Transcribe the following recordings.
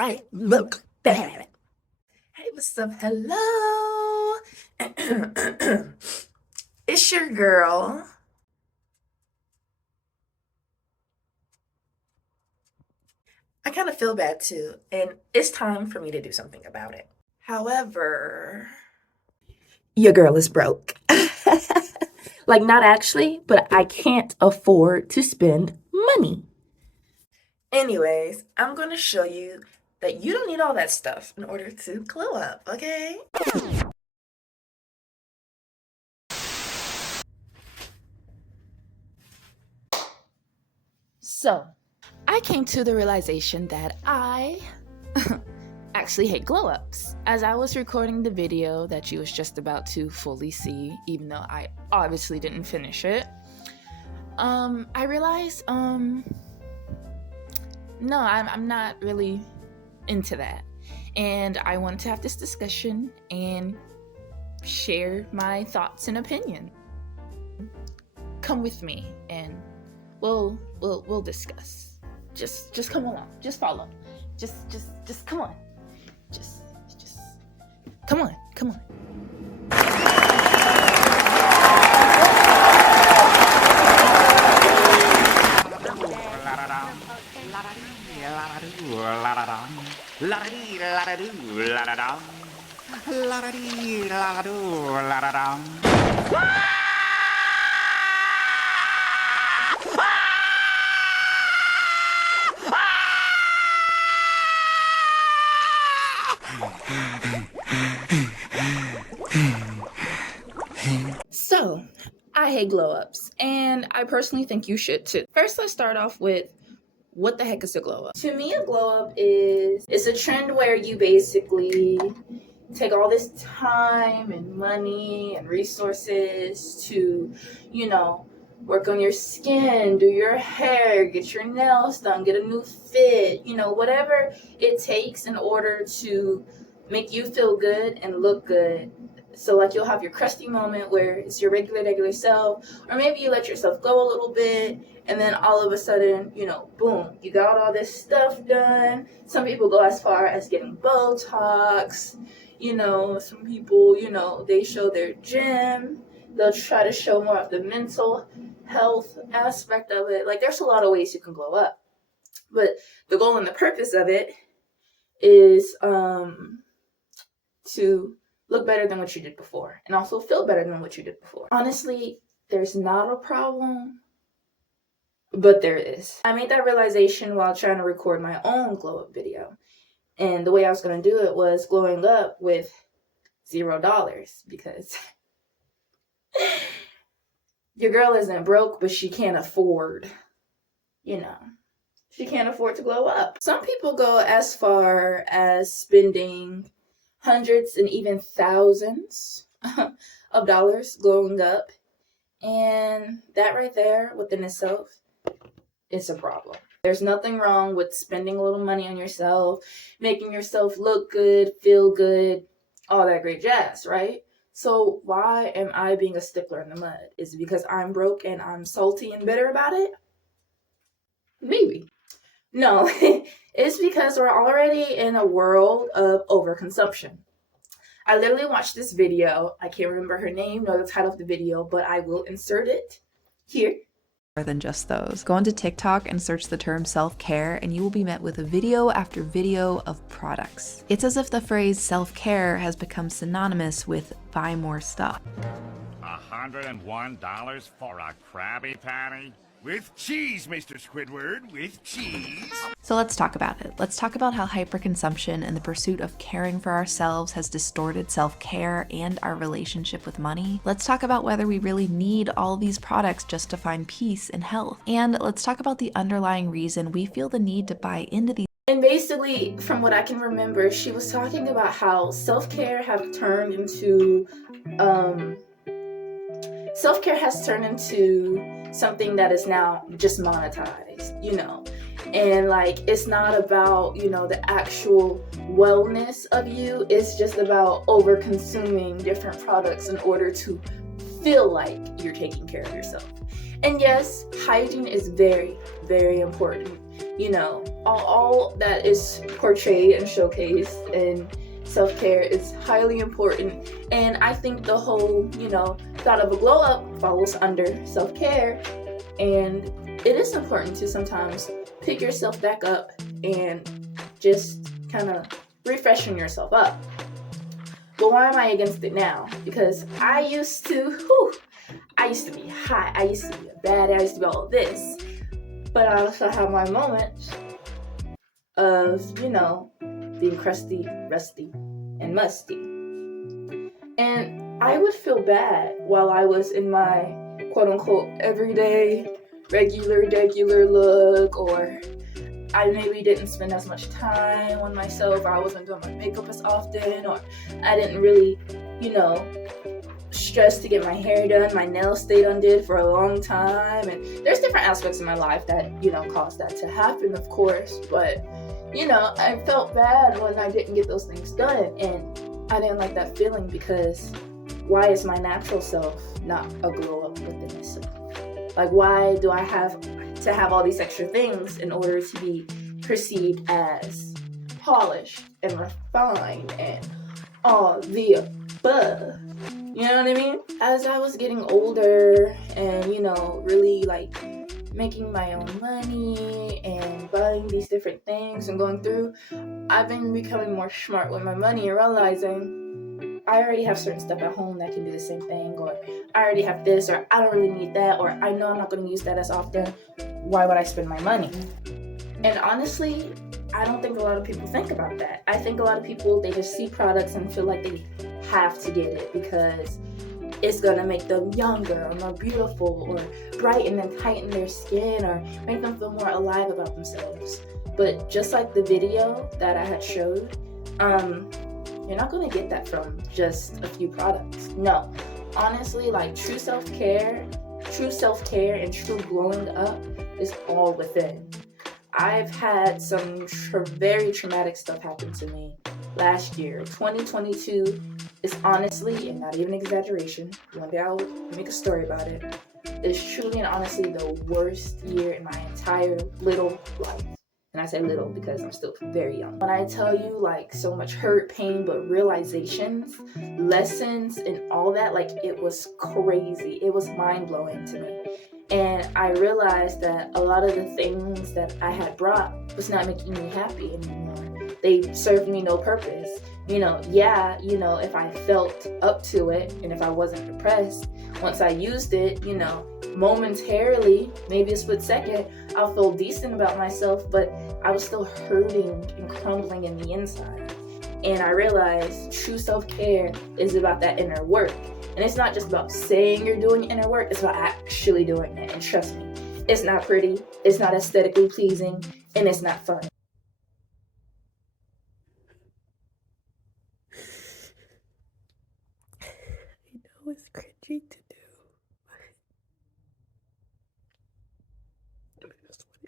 I look bad. Hey, what's up? Hello. It's your girl. I kind of feel bad too, and it's time for me to do something about it. However, your girl is broke. Like, not actually, but I can't afford to spend money. Anyways, I'm going to show you that you don't need all that stuff in order to glow up, okay? So, I came to the realization that I actually hate glow-ups. As I was recording the video that you was just about to fully see, even though I obviously didn't finish it, I realized, no, I'm not really into that. And I wanted to have this discussion and share my thoughts and opinion. Come with me and we'll discuss. Just come along. Just follow. Just come on. Just come on. So, I hate glow-ups, and I personally think you should too. First, let's start off with what the heck is a glow-up? To me, a glow-up is a trend where you basically take all this time and money and resources to, work on your skin, do your hair, get your nails done, get a new fit, whatever it takes in order to make you feel good and look good. So like you'll have your crusty moment where it's your regular self, or maybe you let yourself go a little bit, and then all of a sudden, boom, you got all this stuff done. Some people go as far as getting Botox, some people, they show their gym. They'll try to show more of the mental health aspect of it. Like, there's a lot of ways you can glow up. But the goal and the purpose of it is to look better than what you did before, and also feel better than what you did before. Honestly, there's not a problem, but there is. I made that realization while trying to record my own glow-up video. And the way I was going to do it was glowing up with $0, because your girl isn't broke, but she can't afford, she can't afford to glow up. Some people go as far as spending hundreds and even thousands of dollars glowing up, and that right there within itself is a problem. There's nothing wrong with spending a little money on yourself, making yourself look good, feel good, all that great jazz, right? So why am I being a stickler in the mud? Is it because I'm broke and I'm salty and bitter about it? Maybe. No, it's because we're already in a world of overconsumption. I literally watched this video. I can't remember her name nor the title of the video, but I will insert it here. More than just those. Go onto TikTok and search the term self-care, and you will be met with video after video of products. It's as if the phrase self-care has become synonymous with buy more stuff. $101 for a Krabby Patty? With cheese, Mr. Squidward, with cheese. So let's talk about it. Let's talk about how hyperconsumption and the pursuit of caring for ourselves has distorted self-care and our relationship with money. Let's talk about whether we really need all these products just to find peace and health. And let's talk about the underlying reason we feel the need to buy into these. And basically, from what I can remember, she was talking about how self-care has turned into something that is now just monetized, and like, it's not about, the actual wellness of you. It's just about over consuming different products in order to feel like you're taking care of yourself. And yes, hygiene is very, very important. you know, all that is portrayed and showcased in self-care is highly important. And I think the whole, you know, thought of a glow up falls under self-care. And it is important to sometimes pick yourself back up and just kind of refreshing yourself up. But why am I against it now? Because I used to be hot, I used to be a bad, I used to be all this. But I also have my moments of, you know, being crusty, rusty, and musty. And I would feel bad while I was in my quote-unquote everyday, regular look, or I maybe didn't spend as much time on myself, or I wasn't doing my makeup as often, or I didn't really, you know, stress to get my hair done, my nails stayed undid for a long time, and there's different aspects in my life that, you know, caused that to happen, of course, but, you know, I felt bad when I didn't get those things done, and I didn't like that feeling, because why is my natural self not a glow up within itself? Like, why do I have to have all these extra things in order to be perceived as polished and refined and all the above? You know what I mean? As I was getting older and, you know, really like making my own money and buying these different things and going through, I've been becoming more smart with my money and realizing I already have certain stuff at home that can do the same thing, or I already have this, or I don't really need that, or I know I'm not going to use that as often. Why would I spend my money? And honestly, I don't think a lot of people think about that. I think a lot of people, they just see products and feel like they have to get it because it's gonna make them younger or more beautiful or brighten and tighten their skin or make them feel more alive about themselves. But just like the video that I had showed, you're not gonna get that from just a few products. No, honestly, like true self-care and true glowing up is all within. I've had some very traumatic stuff happen to me last year. 2022 is honestly, and not even exaggeration, one day I'll make a story about it, is truly and honestly the worst year in my entire little life. And I say little because I'm still very young. When I tell you like so much hurt, pain, but realizations, lessons, and all that, like it was crazy. It was mind-blowing to me. And I realized that a lot of the things that I had brought was not making me happy anymore. They served me no purpose. If I felt up to it and if I wasn't depressed, once I used it, momentarily, maybe a split second, I'll feel decent about myself, but I was still hurting and crumbling in the inside. And I realized true self-care is about that inner work. And it's not just about saying you're doing inner work, it's about actually doing it. And trust me, it's not pretty, it's not aesthetically pleasing, and it's not fun. I know it's cringy to do.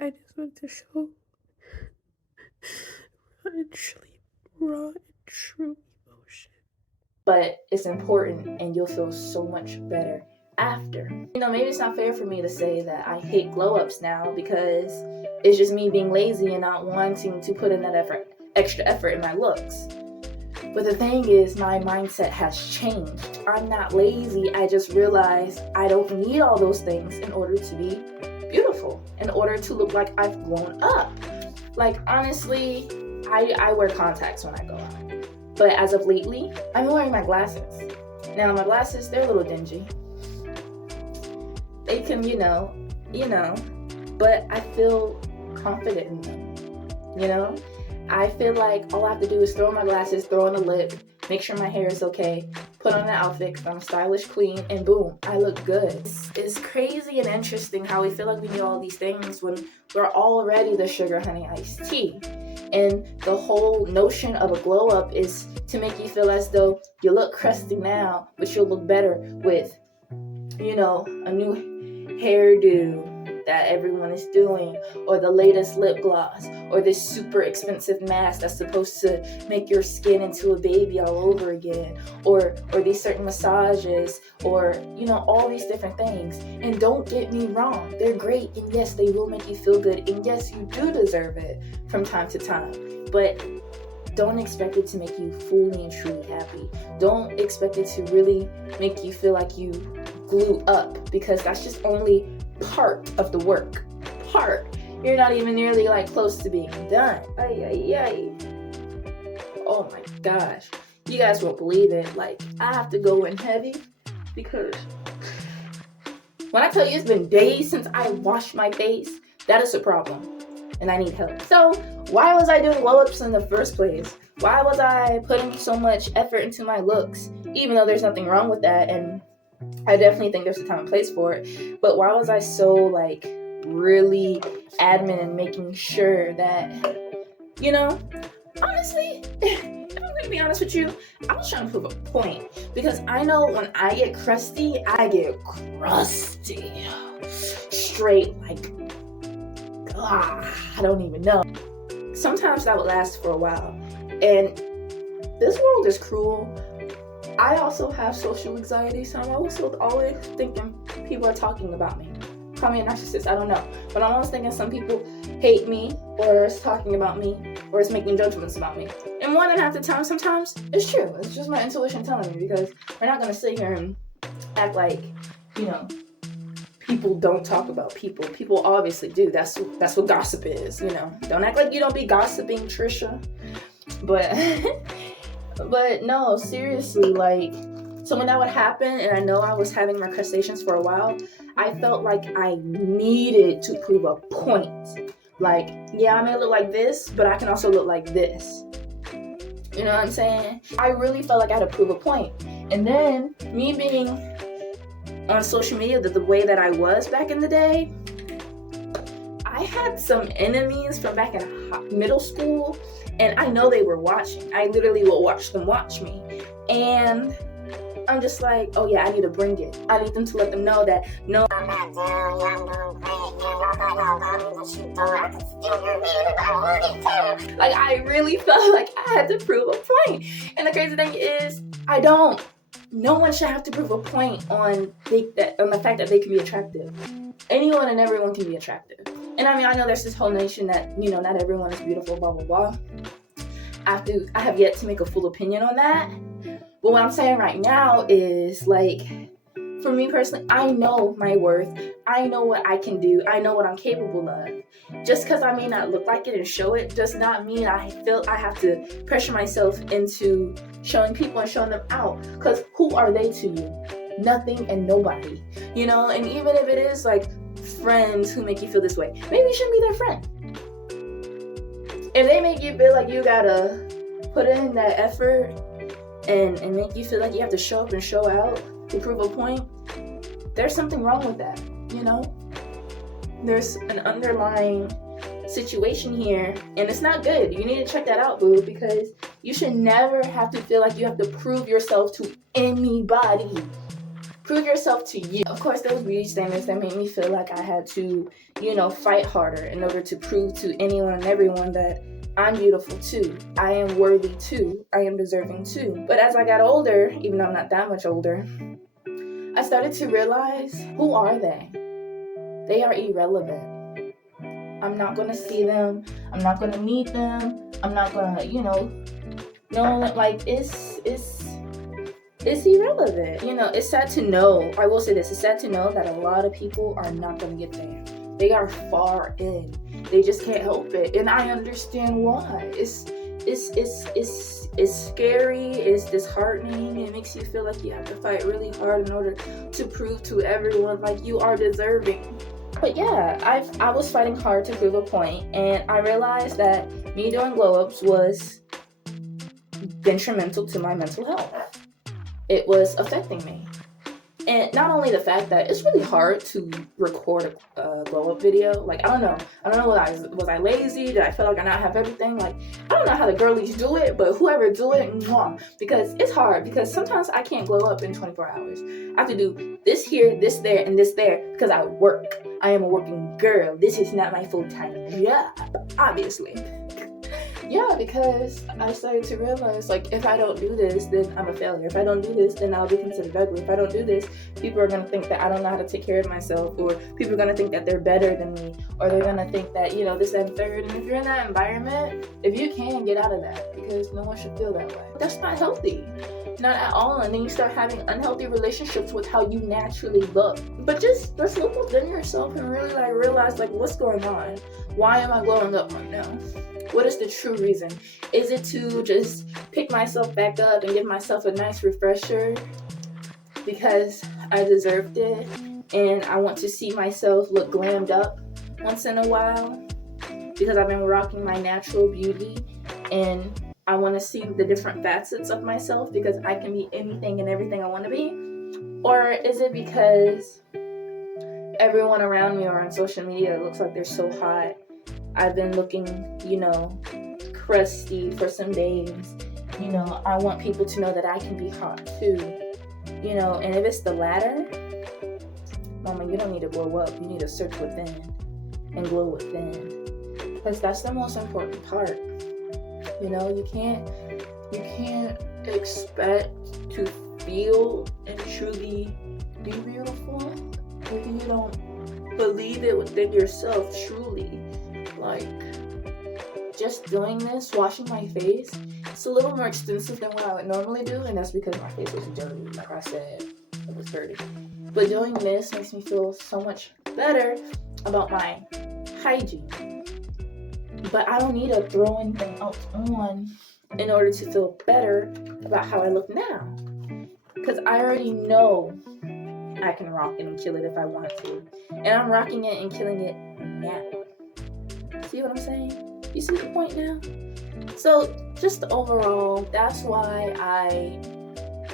I just want to show raw and true emotion. But it's important and you'll feel so much better after. Maybe it's not fair for me to say that I hate glow-ups now because it's just me being lazy and not wanting to put in that extra effort in my looks. But the thing is, my mindset has changed. I'm not lazy, I just realized I don't need all those things in order to be beautiful, in order to look like I've grown up. Like honestly, I wear contacts when I go out. But as of lately, I'm wearing my glasses. Now my glasses, they're a little dingy. They can, but I feel confident in them, I feel like all I have to do is throw on my glasses, throw on a lip, make sure my hair is okay, put on an outfit because I'm a stylish queen, and boom, I look good. It's crazy and interesting how we feel like we need all these things when we're already the sugar honey iced tea. And the whole notion of a glow up is to make you feel as though you look crusty now, but you'll look better with, a new hairdo, that everyone is doing, or the latest lip gloss, or this super expensive mask that's supposed to make your skin into a baby all over again, or these certain massages, or all these different things. And don't get me wrong, they're great, and yes, they will make you feel good, and yes, you do deserve it from time to time, but don't expect it to make you fully and truly happy. Don't expect it to really make you feel like you glue up, because that's just only part of the work. You're not even nearly close to being done. Oh my gosh. You guys won't believe it. I have to go in heavy, because when I tell you it's been days since I washed my face, that is a problem. And I need help. So why was I doing glow-ups in the first place? Why was I putting so much effort into my looks? Even though there's nothing wrong with that, and I definitely think there's a time and place for it. But why was I so really adamant in making sure that, honestly, if I'm gonna be honest with you, I was trying to prove a point. Because I know when I get crusty, straight I don't even know. Sometimes that would last for a while. And this world is cruel. I also have social anxiety, so I'm also always thinking people are talking about me. Call me a narcissist, I don't know. But I'm always thinking some people hate me, or is talking about me, or is making judgments about me. And more than half the time, sometimes it's true. It's just my intuition telling me, because we're not going to sit here and act like, people don't talk about people. People obviously do. That's what gossip is, Don't act like you don't be gossiping, Trisha. But no, seriously, so when that would happen, and I know I was having my crustaceans for a while, I felt like I needed to prove a point. Yeah, I may look like this, but I can also look like this. You know what I'm saying? I really felt like I had to prove a point. And then, me being on social media the way that I was back in the day, I had some enemies from back in middle school, and I know they were watching. I literally will watch them watch me. And I'm just like, oh yeah, I need to bring it. I need them to let them know that, no, I'm not down, I'm doing great, I really felt like I had to prove a point. And the crazy thing is, I don't. No one should have to prove a point on the fact that they can be attractive. Anyone and everyone can be attractive. And I know there's this whole nation that, not everyone is beautiful, blah, blah, blah. I have yet to make a full opinion on that. But what I'm saying right now is, for me personally, I know my worth. I know what I can do. I know what I'm capable of. Just because I may not look like it and show it does not mean I feel I have to pressure myself into showing people and showing them out. Because who are they to you? Nothing and nobody. And even if it is friends who make you feel this way, maybe you shouldn't be their friend. If they make you feel like you gotta put in that effort and make you feel like you have to show up and show out to prove a point, there's something wrong with that, There's an underlying situation here, and it's not good. You need to check that out, boo, because you should never have to feel like you have to prove yourself to anybody. Prove yourself to you. Of course, there was beauty standards that made me feel like I had to, fight harder in order to prove to anyone and everyone that I'm beautiful too. I am worthy too. I am deserving too. But as I got older, even though I'm not that much older, I started to realize, who are they? They are irrelevant. I'm not going to see them. I'm not going to meet them. I'm not going to, it's irrelevant. It's sad to know. I will say this. It's sad to know that a lot of people are not going to get there. They are far in. They just can't help it. And I understand why. It's scary. It's disheartening. It makes you feel like you have to fight really hard in order to prove to everyone you are deserving. But yeah, I was fighting hard to prove a point, and I realized that me doing glow-ups was detrimental to my mental health. It was affecting me. And not only the fact that it's really hard to record a glow up video. Like, I don't know, was I lazy? Did I feel like I not have everything? Like, I don't know how the girlies do it, but whoever do it, mwah, because it's hard, because sometimes I can't glow up in 24 hours. I have to do this here, this there, and this there, because I work. I am a working girl. This is not my full-time job, obviously. Yeah, because I started to realize, like, if I don't do this, then I'm a failure. If I don't do this, then I'll be considered ugly. If I don't do this, people are going to think that I don't know how to take care of myself, or people are going to think that they're better than me, or they're going to think that, you know, this, that, and third. And if you're in that environment, if you can, get out of that, because no one should feel that way. That's not healthy. Not at all. And then you start having unhealthy relationships with how you naturally look. But just let's look within yourself and really like realize like what's going on. Why am I glowing up right now? What is the true reason? Is it to just pick myself back up and give myself a nice refresher because I deserved it and I want to see myself look glammed up once in a while because I've been rocking my natural beauty and I want to see the different facets of myself because I can be anything and everything I want to be? Or is it because everyone around me or on social media looks like they're so hot? I've been looking, you know, crusty for some days. You know, I want people to know that I can be hot too. You know, and if it's the latter, mama, you don't need to glow up. You need to search within and glow within. Because that's the most important part. You know, you can't expect to feel and truly be beautiful if you don't believe it within yourself truly. Like, just doing this, washing my face, it's a little more extensive than what I would normally do, and that's because my face was dirty. Like I said, it was dirty. But doing this makes me feel so much better about my hygiene. But I don't need to throw anything else on in order to feel better about how I look now. Because I already know I can rock it and kill it if I want to. And I'm rocking it and killing it now. See what I'm saying? You see the point now? So just overall, that's why I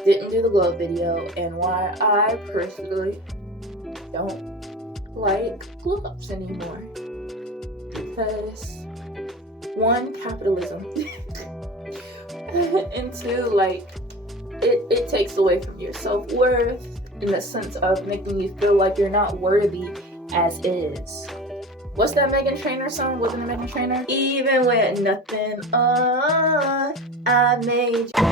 didn't do the glow up video and why I personally don't like glow ups anymore. Because one, capitalism, and two, like, it takes away from your self-worth in the sense of making you feel like you're not worthy as is. What's that Meghan Trainor song? Wasn't it Meghan Trainor? Even with nothing on, I made you.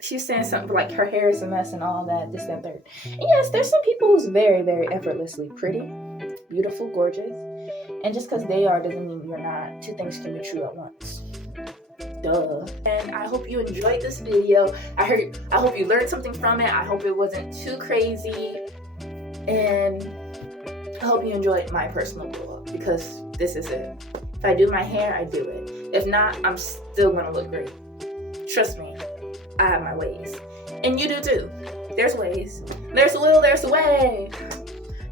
She's saying something like her hair is a mess and all that, this, that, and third. And yes, there's some people who's very, very effortlessly pretty, beautiful, gorgeous. And just because they are doesn't mean you're not. Two things can be true at once. Duh. And I hope you enjoyed this video. I hope you learned something from it. I hope it wasn't too crazy. And I hope you enjoyed my personal glow up because this is it. If I do my hair, I do it. If not, I'm still gonna look great. Trust me, I have my ways. And you do too. There's ways. There's a will, there's a way.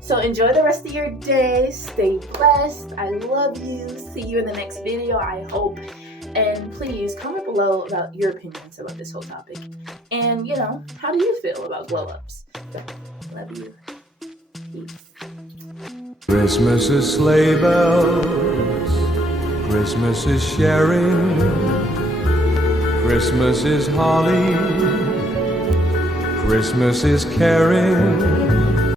So enjoy the rest of your day. Stay blessed. I love you. See you in the next video, I hope. And please comment below about your opinions about this whole topic. And, you know, how do you feel about glow ups? Love you. Peace. Christmas is sleigh bells. Christmas is sharing. Christmas is holly. Christmas is caring.